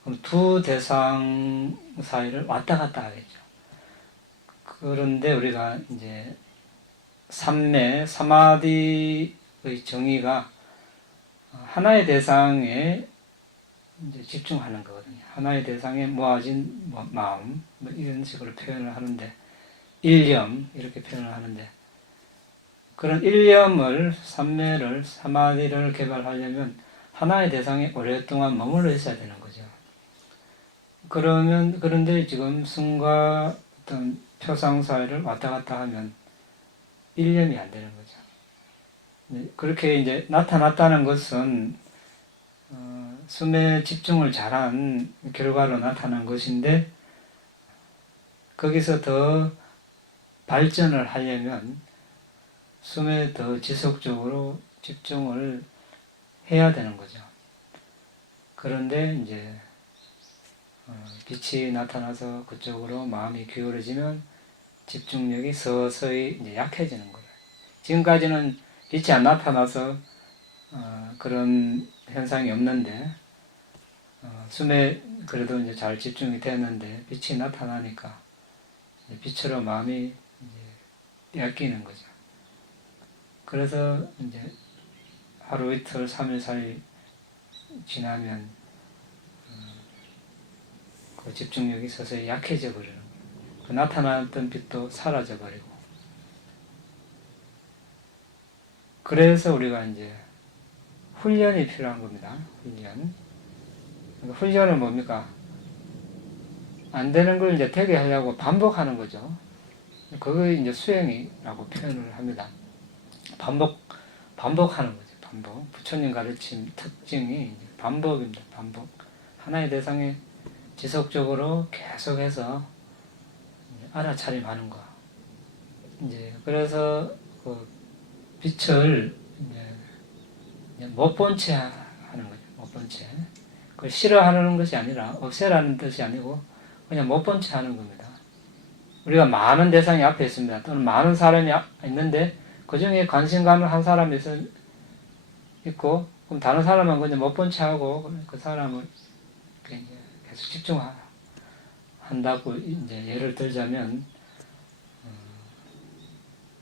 그럼 두 대상 사이를 왔다 갔다 하겠죠. 그런데 우리가 이제 삼매 사마디의 정의가 하나의 대상에 이제 집중하는 거거든요. 하나의 대상에 모아진 마음 이런 식으로 표현을 하는데 일념 이렇게 표현을 하는데 그런 일념을 삼매를 사마디를 개발하려면 하나의 대상에 오랫동안 머물러 있어야 되는 거죠. 그런데 지금 승과 어떤 표상 사이를 왔다 갔다 하면 일념이 안 되는 거죠. 그렇게 이제 나타났다는 것은 숨에 집중을 잘한 결과로 나타난 것인데 거기서 더 발전을 하려면 숨에 더 지속적으로 집중을 해야 되는 거죠. 그런데 이제 빛이 나타나서 그쪽으로 마음이 기울어지면 집중력이 서서히 이제 약해지는 거예요. 지금까지는 빛이 안 나타나서 그런 현상이 없는데 숨에 그래도 이제 잘 집중이 됐는데 빛이 나타나니까 빛으로 마음이 이제 엮이는 거죠. 그래서 이제 하루 이틀 3일 4일 지나면 그 집중력이 서서히 약해져 버리는 거예요. 그 나타났던 빛도 사라져 버리고. 그래서 우리가 이제 훈련이 필요한 겁니다. 훈련. 훈련은 뭡니까? 안 되는 걸 이제 되게 하려고 반복하는 거죠. 그거 이제 수행이라고 표현을 합니다. 반복하는 거죠. 반복. 부처님 가르침 특징이 이제 반복입니다. 반복. 하나의 대상에 지속적으로 계속해서 알아차림하는 거. 이제 그래서 그 빛을 이제 못 본 채 하는 거죠. 못 본 채. 그걸 싫어하는 것이 아니라 없애라는 뜻이 아니고 그냥 못 본 채 하는 겁니다. 우리가 많은 대상이 앞에 있습니다. 또는 많은 사람이 있는데 그 중에 관심 가는 한 사람이 있고 그럼 다른 사람은 그냥 못 본 채 하고 그 사람을 이제 계속 집중한다고 이제 예를 들자면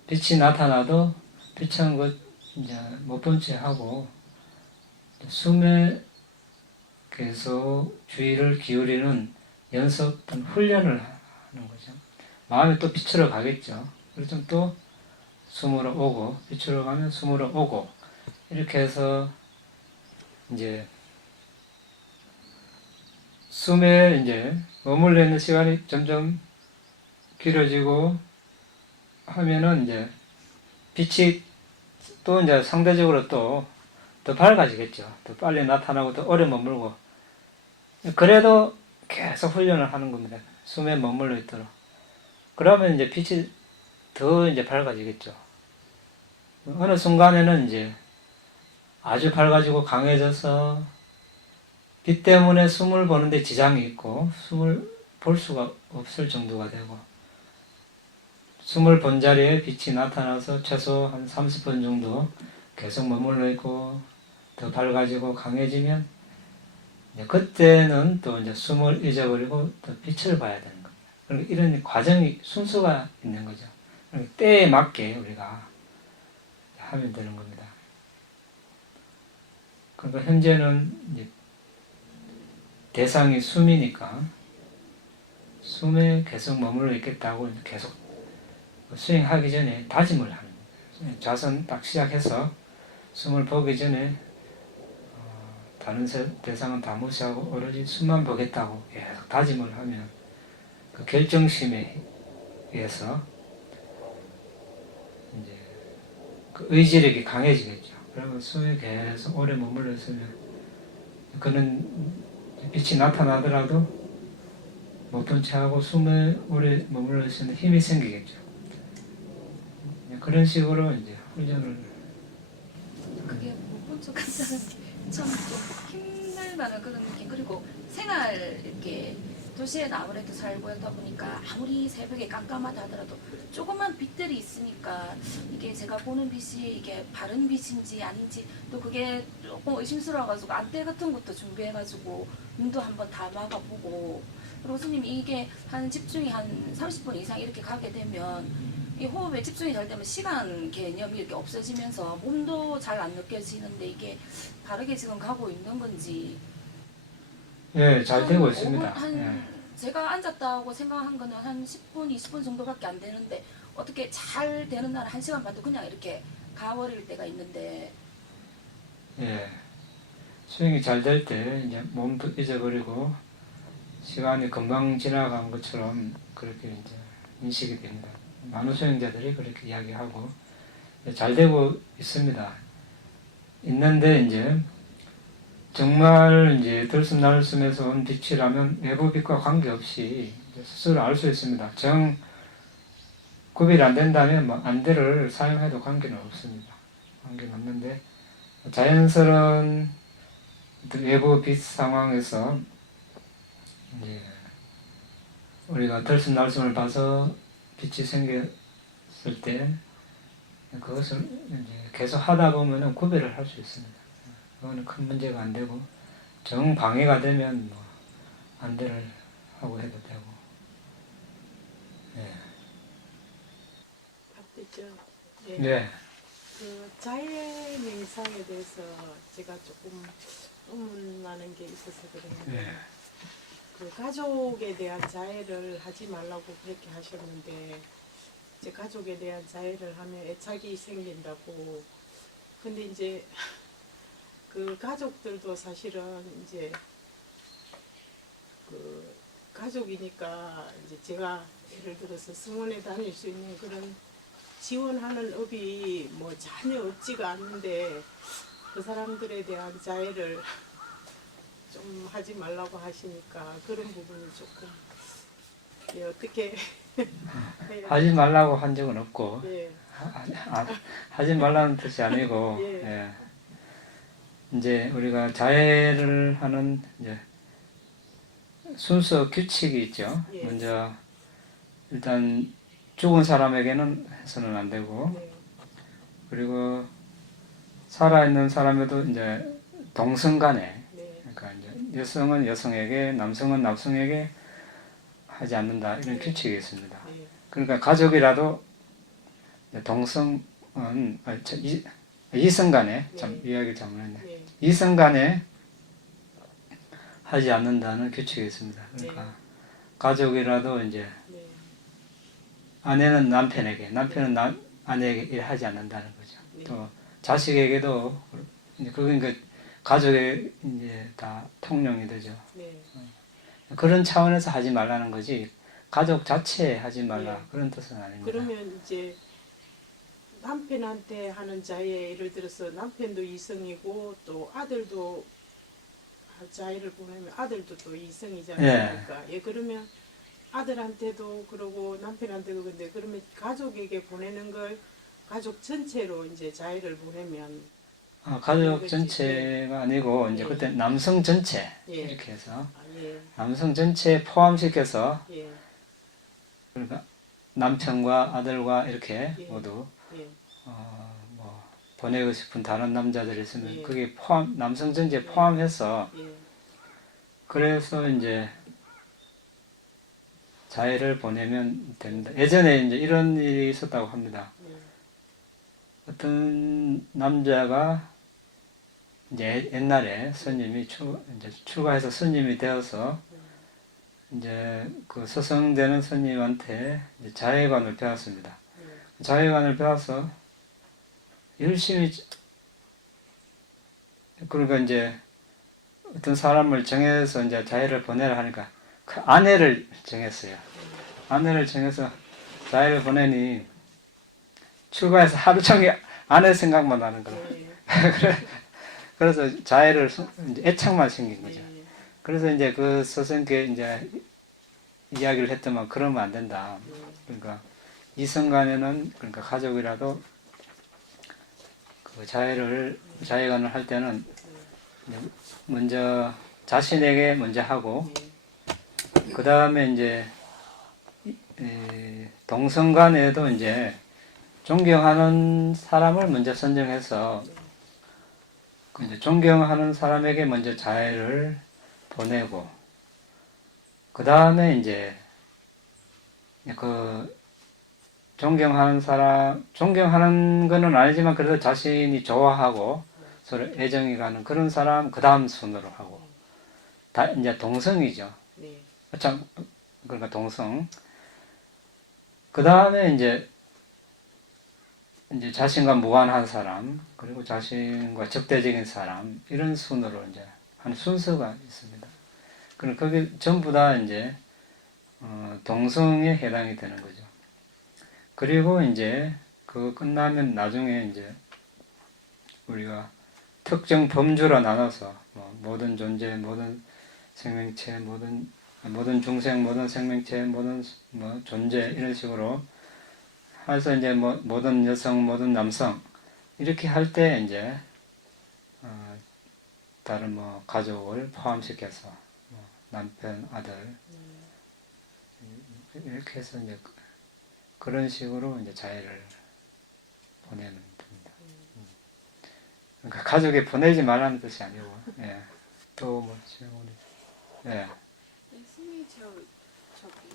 빛이 나타나도 빛은 그 이제 못 본 채 하고 숨에 계속 주의를 기울이는 연습 또는 훈련을 하는 거죠. 마음이 또 빛으로 가겠죠. 그래서 또 숨으로 오고 빛으로 가면 숨으로 오고 이렇게 해서 이제 숨에 이제 머물러 있는 시간이 점점 길어지고 하면은 이제 빛이 또 이제 상대적으로 또 더 밝아지겠죠. 더 빨리 나타나고 더 오래 머물고 그래도 계속 훈련을 하는 겁니다. 숨에 머물러 있도록. 그러면 이제 빛이 더 이제 밝아지겠죠. 어느 순간에는 이제 아주 밝아지고 강해져서 빛 때문에 숨을 보는데 지장이 있고 숨을 볼 수가 없을 정도가 되고 숨을 본 자리에 빛이 나타나서 최소 한 30분 정도 계속 머물러 있고 더 밝아지고 강해지면 이제 그때는 또 이제 숨을 잊어버리고 또 빛을 봐야 되는 겁니다. 그러니까 이런 과정이 순서가 있는 거죠. 그러니까 때에 맞게 우리가 하면 되는 겁니다. 그러니까 현재는 이제 대상이 숨이니까 숨에 계속 머물러 있겠다고 계속 수행하기 전에 다짐을 하는 거예요. 좌선 딱 시작해서 숨을 보기 전에 다른 대상은 다 무시하고 오로지 숨만 보겠다고 계속 다짐을 하면 그 결정심에 의해서 이제 그 의지력이 강해지겠죠. 그러면 숨에 계속 오래 머물러 있으면 그는 빛이 나타나더라도 못 본 채 하고 숨에 오래 머물러 있으면 힘이 생기겠죠. 그런 식으로 이제 훈련을 그게 못 본 척 한다는 게 참 좀 힘들다는 그런 느낌. 그리고 생활 이렇게 도시에 아무래도 살고 있다 보니까 아무리 새벽에 깜깜하다 하더라도 조그만 빛들이 있으니까 이게 제가 보는 빛이 이게 바른 빛인지 아닌지 또 그게 조금 의심스러워가지고 안대 같은 것도 준비해가지고 눈도 한번 다 막아보고. 그리고 스님 이게 한 집중이 한 30분 이상 이렇게 가게 되면 이 호흡에 집중이 잘 되면 시간 개념이 이렇게 없어지면서 몸도 잘 안 느껴지는데 이게 바르게 지금 가고 있는 건지. 예, 잘 되고 한 있습니다. 5분, 예. 제가 앉았다고 생각한 거는 한 10분, 20분 정도밖에 안 되는데 어떻게 잘 되는 날은 1시간 반도 그냥 이렇게 가버릴 때가 있는데. 예. 수행이 잘 될 때 이제 몸도 잊어버리고 시간이 금방 지나간 것처럼 그렇게 이제 인식이 됩니다. 많은 수행자들이 그렇게 이야기하고 잘 되고 있습니다. 있는데 이제 정말 이제 들숨날숨에서 온 빛이라면 외부 빛과 관계없이 스스로 알 수 있습니다. 정 구별이 안 된다면 뭐 안대를 사용해도 관계는 없습니다. 관계는 없는데 자연스러운 외부 빛 상황에서 이제 우리가 들숨날숨을 봐서 빛이 생겼을 때 그것을 이제 계속 하다 보면 구별을 할 수 있습니다. 그거는 큰 문제가 안 되고 정 방해가 되면 뭐 안대를 하고 해도 되고. 예. 박대죠. 네. 네. 그 자해 명상에 대해서 제가 조금 의문나는 게 있어서 그랬는데 네. 그 가족에 대한 자해를 하지 말라고 그렇게 하셨는데 이제 가족에 대한 자해를 하면 애착이 생긴다고. 근데 이제 그 가족들도 사실은 이제 그 가족이니까 이제 제가 예를 들어서 승원에 다닐 수 있는 그런 지원하는 업이 뭐 전혀 없지가 않는데 그 사람들에 대한 자해를 좀 하지 말라고 하시니까 그런 부분이 조금 예, 어떻게 하지 말라고 한 적은 없고 예, 하지 말라는 뜻이 아니고 예. 예. 이제 우리가 자해를 하는 이제 순서 규칙이 있죠. 예. 먼저 일단 죽은 사람에게는 해서는 안 되고 네, 그리고 살아있는 사람에도 이제 동성 간에 네, 그러니까 이제 여성은 여성에게 남성은 남성에게 하지 않는다 이런 네. 규칙이 있습니다. 네, 그러니까 가족이라도 동성은 이성 간에 참 네. 이야기 잘못했네. 네, 이성 간에 하지 않는다는 규칙이 있습니다. 그러니까 네. 가족이라도 이제 네, 아내는 남편에게, 남편은 아내에게 일하지 않는다는 거죠. 네. 또 자식에게도 이제 그건 그 가족에 이제 다 통용이 되죠. 네, 그런 차원에서 하지 말라는 거지 가족 자체에 하지 말라 네. 그런 뜻은 아닙니다. 그러면 이제 남편한테 하는 자해, 예를 들어서 남편도 이성이고 또 아들도 자해를 보내면 아들도 또 이성이잖아요. 예. 그러니까 예, 그러면 아들한테도 그러고 남편한테도 근데 그러면 가족에게 보내는 걸 가족 전체로 이제 자해를 보내면 가족 전체가 아니고 이제 예. 그때 남성 전체 예. 이렇게 해서 예, 남성 전체에 포함시켜서 예, 그러니까 남편과 아들과 이렇게 예. 모두 예, 뭐 보내고 싶은 다른 남자들이 있으면 예. 그게 포함 남성 전체에 포함해서 예, 그래서 이제 자해를 보내면 됩니다. 예전에 이제 이런 일이 있었다고 합니다. 예, 어떤 남자가 이제 옛날에 스님이 이제 출가해서 스님이 되어서 이제 그 서성되는 스님한테 이제 자해관을 배웠습니다. 예, 자해관을 배워서 열심히 그러니까 이제 어떤 사람을 정해서 이제 자해를 보내라 하니까 그 아내를 정했어요. 아내를 정해서 자해를 보내니 출가해서 하루 종일 아내 생각만 나는 거예요. 예, 그래서 자해를 이제 애착만 생긴 거죠. 예, 그래서 이제 그 스승께 이제 이야기를 했더만 그러면 안 된다. 예, 그러니까 이성 간에는 그러니까 가족이라도 그 자해관을 할 때는 먼저 자신에게 먼저 하고 그 다음에 이제 동성 간에도 이제 존경하는 사람을 먼저 선정해서 이제 존경하는 사람에게 먼저 자해를 보내고 그 다음에 이제 그 존경하는 거는 아니지만 그래도 자신이 좋아하고 서로 애정이 가는 그런 사람 그 다음 순으로 하고 다 이제 동성이죠. 네. 참 그러니까 동성. 그 다음에 이제 자신과 무관한 사람 그리고 자신과 적대적인 사람 이런 순으로 이제 한 순서가 있습니다. 그럼 그게 전부 다 이제 동성에 해당이 되는 거죠. 그리고 이제 그거 끝나면 나중에 이제 우리가 특정 범주로 나눠서 모든 존재, 모든 생명체, 모든 중생, 모든 생명체, 모든 존재 이런 식으로 해서 이제 모든 여성, 모든 남성 이렇게 할 때 이제 다른 가족을 포함시켜서 남편, 아들 이렇게 해서 이제 그런 식으로 이제 자해를 보내는 겁니다. 그러니까 가족에 보내지 말라는 뜻이 아니고, 예. 또 뭐 질문이, 예. 스님 저기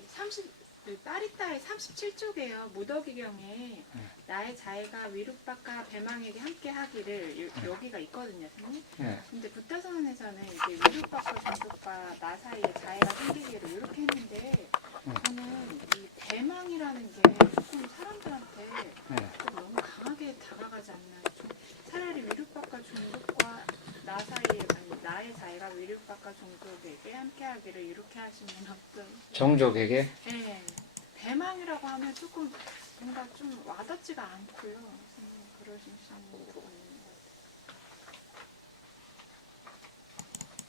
30 파리타의 37쪽에요. 무더기경에 나의 자해가 위룩받과 배망에게 함께 하기를 여기가 있거든요, 스님. 예. 근데 부타선언에서는 이제 위룩받과 종족과 나 사이에 자해가 생기기를 이렇게 했는데 저는 이 배망이라는 게 조금 사람들한테 좀 너무 강하게 다가가지 않나요? 좀 차라리 위룩받과 종족과 나 사이에 아니 나의 자해가 위룩받과 종족에게 함께하기를 이렇게 하시면 어떤? 종족에게 네, 배망이라고 하면 조금 뭔가 좀 와닿지가 않고요. 선생님 그러시는 부분이 있는 것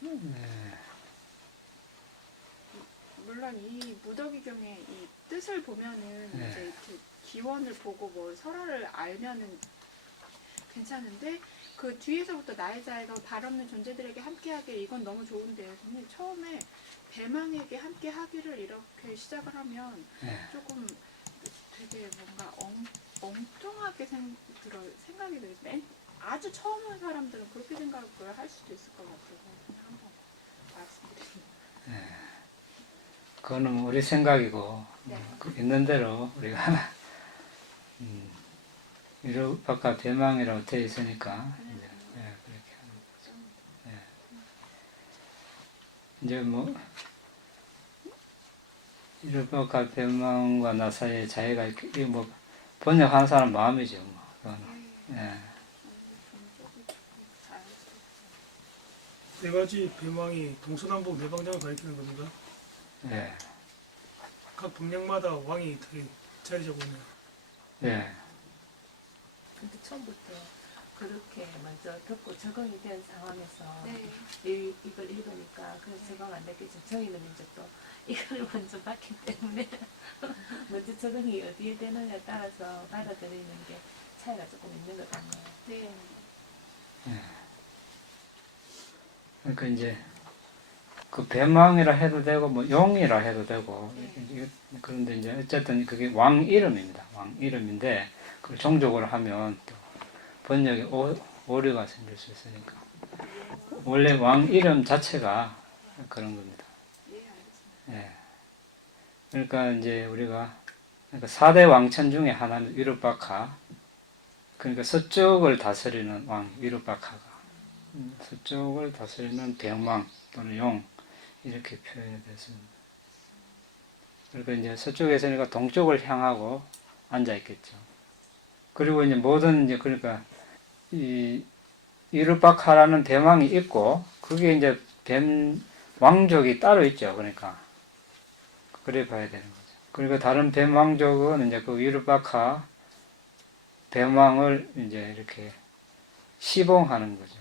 같아요. 물론 이 무더기경의 이 뜻을 보면은 네. 이제 이렇게 기원을 보고 뭐 설화를 알면은 괜찮은데 그 뒤에서부터 나의 자해가 발 없는 존재들에게 함께하게 이건 너무 좋은데요. 선생님 처음에 배망에게 함께하기를 이렇게 시작을 하면 조금 되게 뭔가 엉뚱하게 생각이 들어요. 아주 처음 온 사람들은 그렇게 생각을 할 수도 있을 것 같아서 그냥 한번 말씀드립니다. 그거는 우리 생각이고 네. 있는 대로 우리가 위룩받과 배망이라고 되어 있으니까 이제, 그렇게 하는 거죠. 이제 위룩받과 배망과 나 사이에 자해가 이게 번역하는 사람 마음이죠. 그거는. 네 가지 배망이 동서남북 내방장을 가리키는 겁니다. 예. 각 법령마다 왕이 자리 잡고 있네요. 예. 근데 처음부터 그렇게 먼저 듣고 적응이 된 상황에서 네. 이걸 읽으니까 그래서 적응 안 됐겠죠. 저희는 이제 또 이걸 먼저 봤기 때문에 먼저 적응이 어디에 되느냐에 따라서 받아들이는 게 차이가 조금 있는 것 같네요. 네. 그러니까 이제 그 배망이라 해도 되고 용이라 해도 되고 그런데 이제 어쨌든 그게 왕 이름입니다. 왕 이름인데 그걸 종족으로 하면 또 번역에 오류가 생길 수 있으니까 원래 왕 이름 자체가 그런 겁니다. 예. 그러니까 이제 우리가 4대 왕천 중에 하나는 위룩박하. 그러니까 서쪽을 다스리는 왕 위룩박하가 서쪽을 다스리는 대왕 또는 용 이렇게 표현이 됐습니다. 그러니까 이제 서쪽에서니까 동쪽을 향하고 앉아 있겠죠. 그리고 이제 모든 이제 그러니까 이 위룩박하라는 대왕이 있고 그게 이제 뱀 왕족이 따로 있죠. 그러니까 그래 봐야 되는 거죠. 그리고 다른 뱀 왕족은 이제 그 위룩박하 뱀왕을 이제 이렇게 시봉하는 거죠.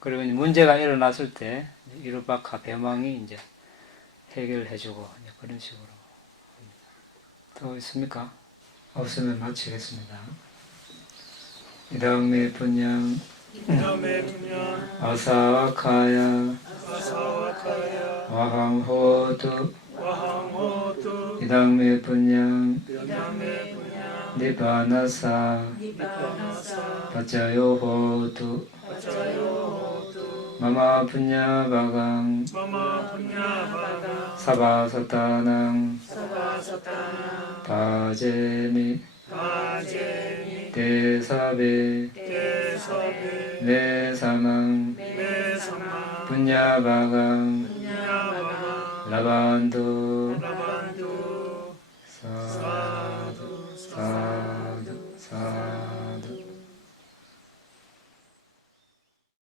그리고 이제 문제가 일어났을 때 위룩박하 뱀왕이 이제 해결해주고 그런 식으로. 더 있습니까? 없으면 마치겠습니다. 이 다음에 분양 다음에 분야 아사와카야 아사와카야 와항호두 와항호두 이 다음에 분양 다음에 분야 니바나사 니바나사 바자요호두 바자요호두 마마 분야바강 마마 분야바가 사바사타낭 사바사타나 바제미 바제미 대사베 대사베 네사망 메사마 분야바강 분야바가 라반도 라반두 사두 사두